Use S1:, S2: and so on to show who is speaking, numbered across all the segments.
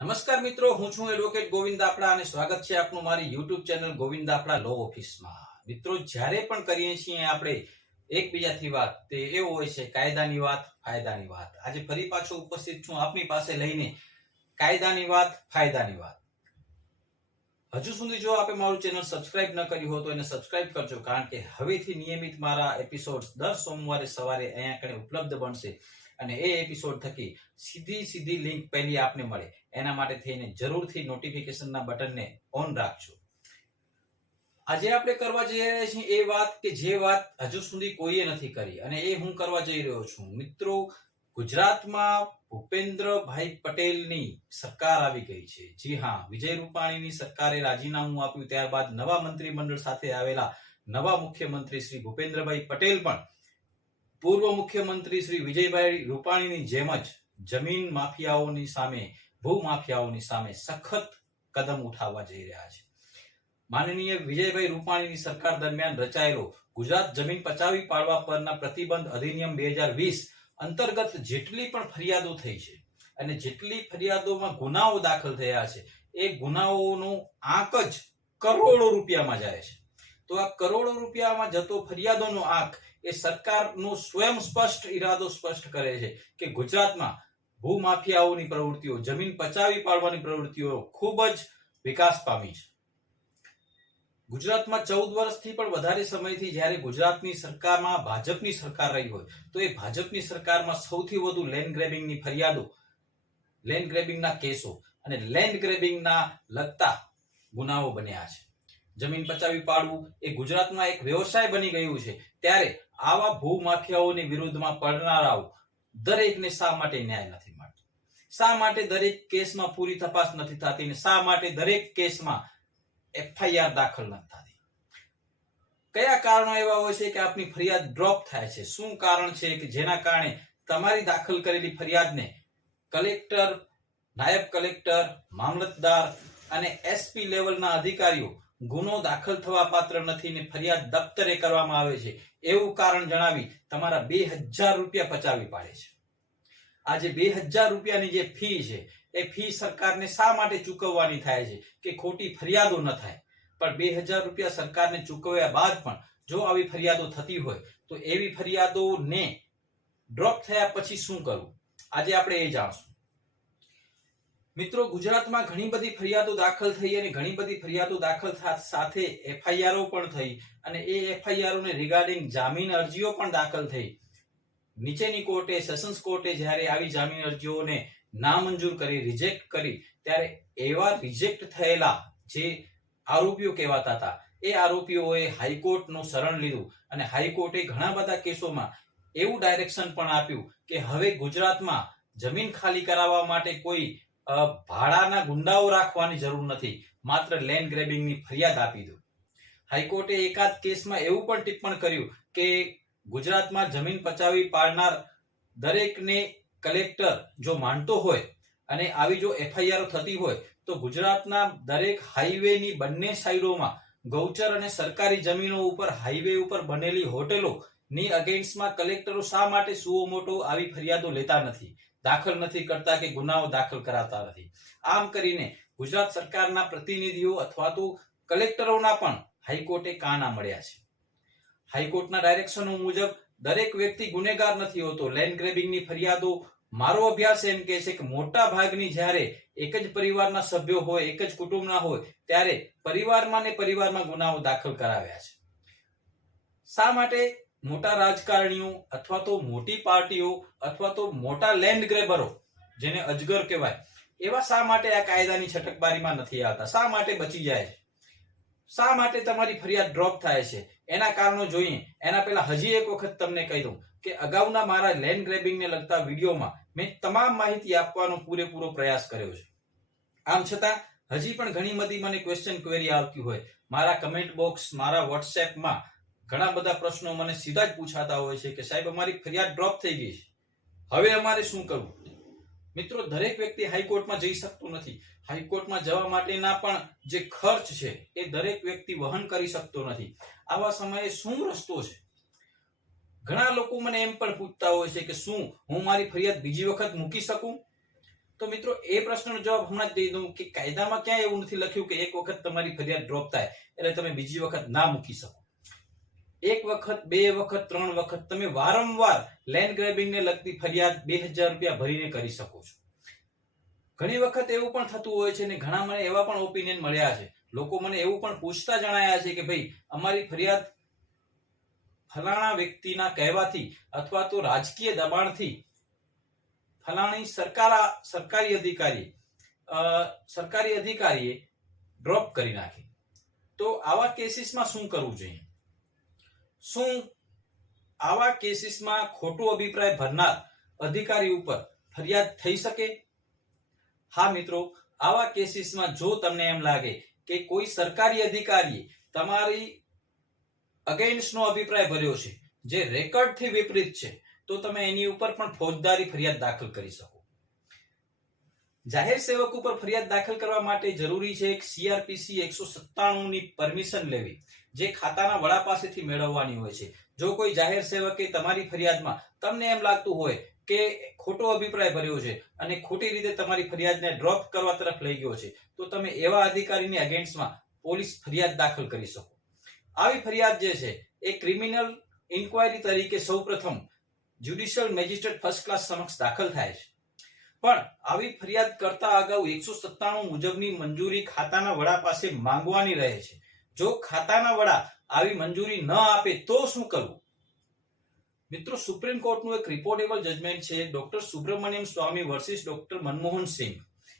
S1: નમસ્કાર મિત્રો, હું છું એડવોકેટ ગોવિંદ આપડા અને સ્વાગત છે આપનું મારી યુટ્યુબ ચેનલ ગોવિંદ આપડા લો ઓફિસમાં મિત્રો, જ્યારે પણ કરીએ છીએ આપણે એકબીજાથી વાત, તે એવો હોય છે, કાયદાની વાત, ફાયદાની વાત. આજે ફરી પાછો ઉપસ્થિત છું આપની પાસે લઈને, કાયદાની વાત, ફાયદાની વાત. હજુ સુધી જો આપે મારું ચેનલ સબસ્ક્રાઇબ ન કર્યું હોય તો એને સબસ્ક્રાઇબ કરજો, કારણ કે હવેથી નિયમિત મારા એપિસોડ દર સોમવારે સવારે અહીંયા કણે ઉપલબ્ધ બનશે અને એ એપિસોડ થકી સીધી સીધી લિંક પહેલી આપને મળે. એના માટે થઈને જરૂરથી નોટિફિકેશનના બટનને ઓન રાખજો. આજે આપણે કરવા જઈ રહ્યા છીએ એ વાત કે જે વાત હજુ સુધી કોઈએ નથી કરી અને એ હું કરવા જઈ રહ્યો છું. મિત્રો, ગુજરાતમાં ભૂપેન્દ્રભાઈ પટેલની સરકાર આવી ગઈ છે. જી હા, વિજય રૂપાણીની સરકારે રાજીનામું આપ્યું ત્યારબાદ નવા મંત્રીમંડળ સાથે આવેલા નવા મુખ્યમંત્રી શ્રી ભૂપેન્દ્રભાઈ પટેલ પણ પૂર્વ મુખ્યમંત્રી શ્રી વિજયભાઈ રૂપાણીની જેમ જ જમીન માફિયાઓની સામે ભૂ માફિયાઓની સામે સખત કદમ ઉઠાવવા જઈ રહ્યા છે. માનનીય વિજયભાઈ રૂપાણીની સરકાર દરમિયાન રચાયેલો ગુજરાત જમીન પચાવી પાડવા પરના પ્રતિબંધ અધિનિયમ બે હજાર વીસ અંતર્ગત જેટલી પણ ફરિયાદો થઈ છે અને જેટલી ફરિયાદોમાં ગુનાઓ દાખલ થયા છે, એ ગુનાઓનો આંક જ કરોડો રૂપિયામાં જાય છે. તો આ કરોડો રૂપિયામાં જતો ફરિયાદોનો આંક એ સરકારનો સ્વયં સ્પષ્ટ ઈરાદો સ્પષ્ટ કરે છે કે ગુજરાતમાં ભૂમાફિયાઓની પ્રવૃત્તિઓ, જમીન પચાવી પાડવાની પ્રવૃત્તિઓ ખૂબ જ વિકાસ પામી છે. ગુજરાતમાં ચૌદ વર્ષથી પણ વધારે સમયથી જ્યારે ગુજરાતની સરકારમાં ભાજપની સરકાર રહી હોય, તો એ ભાજપની સરકારમાં સૌથી વધુ લેન્ડ ગ્રેબિંગની ફરિયાદો લેન્ડ ગ્રેબિંગના કેસો અને લેન્ડ ગ્રેબિંગના લગતા ગુનાઓ બન્યા છે. જમીન પચાવી પાડવું એ ગુજરાતમાં એક વ્યવસાય બની ગયું છે. ત્યારે આવા ભૂમાફિયાઓની વિરુદ્ધમાં પડનારાઓ દરેકને શા માટે ન્યાય નથી મળતો? શા માટે દરેક કેસમાં પૂરી તપાસ નથી થતી ને શા માટે દરેક કેસમાં એફઆઈઆર દાખલ નથી થતી? કયા કારણો એવા હોય છે કે આપની ફરિયાદ ડ્રોપ થાય છે? શું કારણ છે કે જેના કારણે તમારી દાખલ કરેલી ફરિયાદને કલેક્ટર, નાયબ કલેક્ટર, મામલતદાર અને એસપી લેવલના અધિકારીઓ ગુનો દાખલ થવા પાત્ર નથી ને ફરિયાદ દફતરે કરવામાં આવે છે, એવું કારણ જણાવી તમારા બે હજાર રૂપિયા પચાવી પાડે છે. આજે બે હજાર રૂપિયાની જે ફી છે, એ ફી સરકારને શા માટે ચૂકવવાની થાય છે કે ખોટી ફરિયાદો ન થાય? પણ બે હજાર રૂપિયા સરકારને ચૂકવ્યા બાદ પણ જો આવી ફરિયાદો થતી હોય, તો એવી ફરિયાદોને ડ્રોપ થયા પછી શું કરવું? આજે આપણે એ જાણશું. મિત્રો, ગુજરાતમાં ઘણી બધી ફરિયાદો દાખલ થઈ અને ઘણી બધી ફરિયાદો દાખલ સાથે એફઆઈઆરઓ પણ થઈ અને એ એફઆઈઆરઓને રિગાર્ડિંગ જામીન અરજીઓ પણ દાખલ થઈ. નીચેની કોર્ટે, સેશન્સ કોર્ટે જ્યારે આવી જામીન અરજીઓને નામંજૂર કરી રિજેક્ટ કરી, ત્યારે એવા રિજેક્ટ થયેલા જે આરોપીઓ કહેવાતા હતા, એ આરોપીઓએ હાઈકોર્ટનું શરણ લીધું અને હાઈકોર્ટે ઘણા બધા કેસોમાં એવું ડાયરેક્શન પણ આપ્યું કે હવે ગુજરાતમાં જમીન ખાલી કરાવવા માટે કોઈ ભાડાના ગુંડાઓ રાખવાની જરૂર નથી. માત્ર લેન્ડ ગ્રેબિંગની ફરિયાદ આપી દો હાઈકોર્ટે એકાદ કેસમાં એવું પણ ટિપ્પણ કર્યું કે ગુજરાતમાં જમીન પચાવી પાડનાર દરેકને કલેક્ટર જો માનતો હોય અને આવી જો એફઆઈઆર થતી હોય, તો ગુજરાતના દરેક હાઈવેની બંને સાઈડોમાં ગૌચર અને સરકારી જમીનો ઉપર, હાઈવે ઉપર બનેલી હોટેલો ની અગેન્સ્ટમાં કલેક્ટરો શા માટે સુઓ મોટો આવી ફરિયાદો લેતા નથી? દાખલ નથી કરતા કે ગુનાઓ દાખલ કરાતા નથી. આમ કરીને ગુજરાત સરકારના પ્રતિનિધિઓ અથવા તો કલેક્ટરોના પણ હાઈકોર્ટે કાના મળ્યા છે. હાઈકોર્ટના ડાયરેક્શનો મુજબ દરેક વ્યક્તિ ગુનેગાર નથી હોતો. લેન્ડ ગ્રેબિંગની ફરિયાદો મારો અભ્યાસ એમ કહે છે કે મોટા ભાગની જ્યારે એક જ પરિવારના સભ્યો હોય, એક જ કુટુંબના હોય, ત્યારે પરિવારમાં ને પરિવારમાં ગુનાઓ દાખલ કરાવ્યા છે. શા માટે મોટા રાજકારણીઓ અથવા તો મોટી પાર્ટીઓ અથવા તો મોટા લેન્ડ ગ્રેબરો જેને અજગર કહેવાય, એવા શા માટે આ કાયદાની છટકબારીમાં નથી આવતા? શા માટે બચી જાય છે? શા માટે તમારી ફરિયાદ ડ્રોપ થાય છે? એના કારણો જોઈએ. એના પહેલા હજી એક વખત તમને કહી દઉં કે અગાઉના મારા લેન્ડ ગ્રેબિંગને લગતા વિડીયોમાં મેં તમામ માહિતી આપવાનો પૂરેપૂરો પ્રયાસ કર્યો છે. આમ છતાં, હજી પણ ઘણી બધી મને ક્વેશ્ચન ક્વેરી આવતી હોય. મારા કમેન્ટ બોક્સ મારા વોટ્સએપમાં ઘણા બધા પ્રશ્નો મને સીધા જ પૂછાતા હોય છે કે સાહેબ, અમારી ફરિયાદ ડ્રોપ થઈ ગઈ છે. હવે અમારે શું કરવું? મિત્રો, દરેક વ્યક્તિ હાઈકોર્ટમાં જઈ શકતો નથી. હાઈકોર્ટમાં જવા માટેના પણ જે ખર્ચ છે, એ દરેક વ્યક્તિ વહન કરી શકતો નથી. આવા સમયે શું રસ્તો છે? ઘણા લોકો મને એમ પણ પૂછતા હોય છે કે શું, હું મારી ફરિયાદ બીજી વખત મૂકી શકું? તો મિત્રો, એ પ્રશ્નનો જવાબ હમણાં જ દઈ દઉં કે કાયદામાં ક્યાંય એવું નથી લખ્યું કે એક વખત તમારી ફરિયાદ ડ્રોપ થાય, એટલે તમે બીજી વખત ના મૂકી શકો. એક વખત, બે વખત, ત્રણ વખત તમે વારંવાર લેન્ડ ગ્રેબિંગ ને લગતી ફરિયાદ બે હજાર રૂપિયા ભરીને કરી શકો છો. ઘણી વખત એવું પણ થતું હોય છે ને ઘણા મને એવા પણ ઓપિનિયન મળ્યા છે. લોકો મને એવું પણ પૂછતા જણાયા છે કે ભાઈ, અમારી ફરિયાદ ફલાણા વ્યક્તિના કહેવાથી અથવા તો રાજકીય દબાણથી ફલાણી સરકાર, સરકારી અધિકારી સરકારી અધિકારીએ ડ્રોપ કરી નાખી. તો આવા કેસીસમાં શું કરવું જોઈએ? શું આવા કેસીસમાં ખોટો અભિપ્રાય ભરનાર અધિકારી ઉપર ફરિયાદ થઈ શકે? હા, મિત્રો, આવા કેસીસમાં જો તમને એમ લાગે કે કોઈ સરકારી અધિકારીએ તમારી અગેન્સ્ટનો અભિપ્રાય ભર્યો છે, જે રેકોર્ડથી વિપરીત છે, તો તમે એની ઉપર પણ ફોજદારી ફરિયાદ દાખલ કરી શકો. જાહેર સેવક ઉપર ફરિયાદ દાખલ કરવા માટે જરૂરી છે એક સીઆરપીસી એકસો સત્તાણું ની પરમિશન લેવી. જે ખાતાના વડા પાસેથી મેળવવાની હોય છે. જો કોઈ જાહેર સેવકે તમારી ફરિયાદમાં તમને એમ લાગતું હોય કે ખોટો અભિપ્રાય ભર્યો છે અને ખોટી રીતે તમારી ફરિયાદને ડ્રોપ કરવા તરફ લઈ ગયો છે, તો તમે એવા અધિકારીની અગેન્સ્ટમાં પોલીસ ફરિયાદ દાખલ કરી શકો. આવી ફરિયાદ જે છે, એ ક્રિમિનલ ઇન્ક્વાયરી તરીકે સૌપ્રથમ જ્યુડિશિયલ મેજિસ્ટ્રેટ ફર્સ્ટ ક્લાસ સમક્ષ દાખલ થાય છે. પણ આવી ફરિયાદ કરતા અગાઉ એકસો સત્તાણું મુજબની મંજૂરી ખાતાના વડા પાસે માંગવાની રહે છે. જો ખાતાના વડા આવી મંજૂરી ન આપે તો શું કરવું? મિત્રો સુપ્રીમ કોર્ટનું એક રિપોર્ટેબલ જજમેન્ટ છે. Doctor Subramanian Swamy versus doctor Manmohan Singh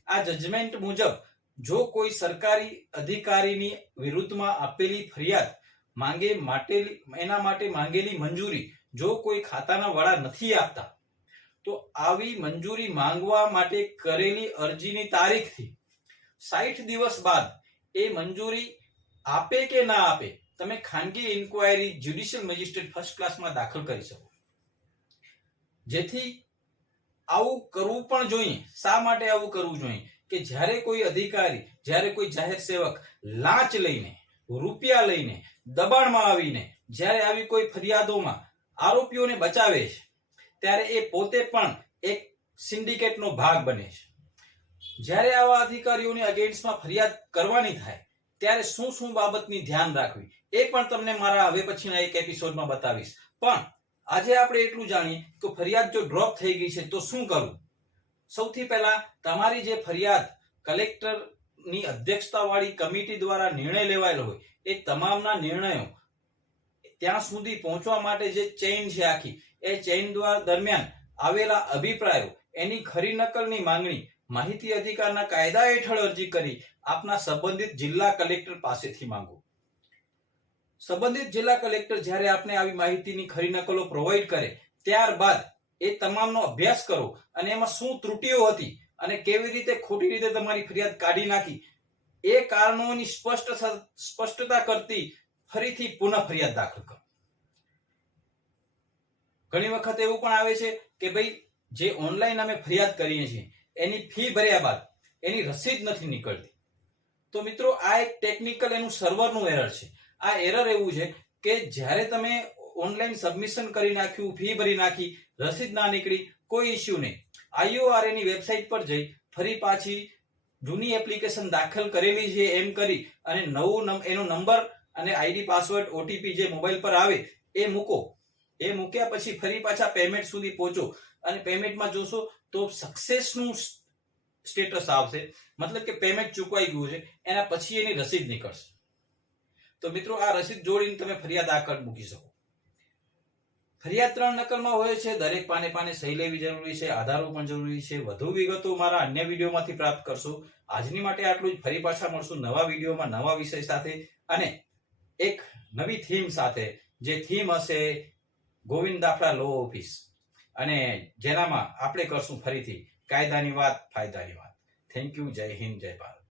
S1: આ જજમેન્ટ મુજબ, જો કોઈ સરકારી અધિકારીની વિરુદ્ધમાં આપેલી ફરિયાદ માંગે માટેલી, એના માટે માંગેલી મંજૂરી જો કોઈ ખાતાના વડા નથી આપતા, તો આવી મંજૂરી માંગવા માટે કરેલી અરજીની તારીખથી સાઠ દિવસ બાદ એ મંજૂરી આપે કે ના આપે, તમે ખાનગી ઇન્ક્વાયરી જ્યુડિશિયલ મેજિસ્ટ્રેટ ફર્સ્ટ ક્લાસમાં દાખલ કરી શકો. જેથી આવું કરવું પણ જોઈએ. શા માટે આવું કરવું જોઈએ? કે જ્યારે કોઈ અધિકારી, જ્યારે કોઈ જાહેર સેવક લાંચ લઈને, રૂપિયા લઈને, દબાણમાં આવીને, જ્યારે આવી કોઈ ફરિયાદોમાં આરોપીઓને બચાવે છે, ત્યારે એ પોતે પણ એક સિન્ડિકેટનો ભાગ બને છે. જ્યારે આવા અધિકારીઓની અગેન્સ્ટમાં ફરિયાદ કરવાની થાય ત્યારે શું શું બાબતની ધ્યાન રાખવી એ પણ તમને મારા હવે પછીના એક એપિસોડમાં બતાવીશ. પણ આજે આપણે એટલું જાણીએ કે ફરિયાદ જો ડ્રોપ થઈ ગઈ છે તો શું કરવું? સૌથી પહેલા તમારી જે ફરિયાદ કલેક્ટરની અધ્યક્ષતાવાળી કમિટી દ્વારા નિર્ણય લેવાયેલો હોય, એ તમામના નિર્ણયો ત્યાં સુધી પહોંચવા માટે જે ચેઇન છે આખી, એ ચેઇન દ્વારા દરમિયાન આવેલા અભિપ્રાયો, એની ખરી નકલની માંગણી માહિતી અધિકારના કાયદા હેઠળ અરજી કરી આપના સંબંધિત જિલ્લા કલેક્ટર પાસેથી માંગો. સંબંધિત જિલ્લા કલેક્ટર જ્યારે આપને આવી માહિતીની ખરી નકલો પ્રોવાઈડ કરે, ત્યારબાદ એ તમામનો અભ્યાસ કરો અને એમાં શું ત્રુટીઓ હતી અને કેવી રીતે ખોટી રીતે તમારી ફરિયાદ કાઢી નાખી, એ કારણોની સ્પષ્ટ સ્પષ્ટતા કરતી ફરીથી પુનઃ ફરિયાદ દાખલ કરો. ઘણી વખત એવું પણ આવે છે કે ભાઈ, જે ઓનલાઈન અમે ફરિયાદ કરીએ છીએ એની ફી ભર્યા બાદ એની રસીદ નથી નીકળતી. તો મિત્રો, આ એક ટેકનિકલ એનું સર્વરનું એરર છે. આ એરર એવું છે કે જ્યારે તમે ઓનલાઈન સબમિશન કરી નાખ્યું, ફી ભરી નાખી, રસીદ ના નીકળી, કોઈ ઇસ્યુ નહીં. આઈઓઆરની વેબસાઇટ પર જઈ, ફરી પાછી જૂની એપ્લિકેશન દાખલ કરેલી છે એમ કરી અને નવું એનો નંબર અને આઈડી પાસવર્ડ ઓટીપી જે મોબાઈલ પર આવે, એ મૂકો. એ મૂક્યા પછી ફરી પાછા પેમેન્ટ સુધી પહોંચો. અને પેમેન્ટમાં જોશો તો સક્સેસનું સ્ટેટસ આવશે. મતલબ કે પેમેન્ટ ચૂકવાઈ ગયું છે, એના પછી એની રસીદ નીકળશે. તો મિત્રો, આ રસીદ જોડીને તમે ફરિયાદ આગળ મૂકી શકો. ફરિયાદ ત્રણ નકલમાં હોય છે, દરેક પાને પાને સહી લેવી જરૂરી છે, આધારો પણ જરૂરી છે. વધુ વિગતો મારા અન્ય વિડીયોમાંથી પ્રાપ્ત કરશો. આજની માટે આટલું જ. ફરી પાછા મળશું નવા વિડીયોમાં નવા વિષય સાથે અને એક નવી થીમ સાથે. જે થીમ હશે, ગોવિંદ દાફડા લો ઓફિસ અને જેનામાં આપણે કરશું ફરીથી કાયદાની વાત, ફાયદાની વાત. થેન્ક યુ જય હિન્દ, જય ભારત.